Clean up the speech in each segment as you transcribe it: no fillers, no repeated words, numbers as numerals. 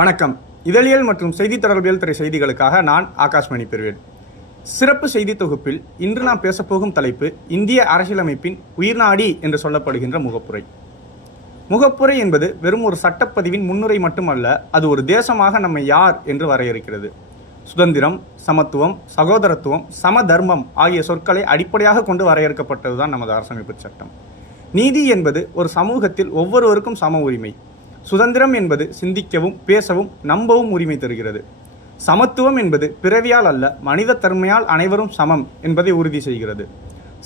வணக்கம். இதழியல் மற்றும் செய்தி தொடர்பியல் துறை செய்திகளுக்காக நான் ஆகாஷ்மணி பெறுவேன். சிறப்பு செய்தி தொகுப்பில் இன்று நாம் பேசப்போகும் தலைப்பு இந்திய அரசியலமைப்பின் உயிர்நாடி என்று சொல்லப்படுகின்ற முகப்புரை. முகப்புரை என்பது வெறும் ஒரு சட்டப்பதிவின் முன்னுரை மட்டுமல்ல, அது ஒரு தேசமாக நம்மை யார் என்று வரையறுக்கிறது. சுதந்திரம், சமத்துவம், சகோதரத்துவம், சமதர்மம் ஆகிய சொற்களை அடிப்படையாக கொண்டு வரையறுக்கப்பட்டதுதான் நமது அரசமைப்பு சட்டம். நீதி என்பது ஒரு சமூகத்தில் ஒவ்வொருவருக்கும் சம உரிமை. சுதந்திரம் என்பது சிந்திக்கவும் பேசவும் நம்பவும் உரிமை தருகிறது. சமத்துவம் என்பது பிறவியால் அல்ல, மனித தன்மையால் அனைவரும் சமம் என்பதை உறுதி செய்கிறது.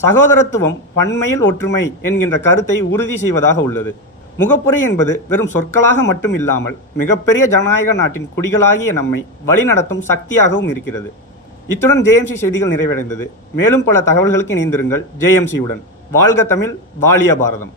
சகோதரத்துவம் பன்மையில் ஒற்றுமை என்கின்ற கருத்தை உறுதி செய்வதாக உள்ளது. முகப்புரை என்பது வெறும் சொற்களாக மட்டும் இல்லாமல் மிகப்பெரிய ஜனநாயக நாட்டின் குடிகளாகிய நம்மை வழிநடத்தும் சக்தியாகவும் இருக்கிறது. இத்துடன் ஜேஎம்சி செய்திகள் நிறைவடைந்தது. மேலும் பல தகவல்களுக்கு இணைந்திருங்கள் ஜேஎம்சியுடன். வாழ்க தமிழ், வாழிய பாரதம்.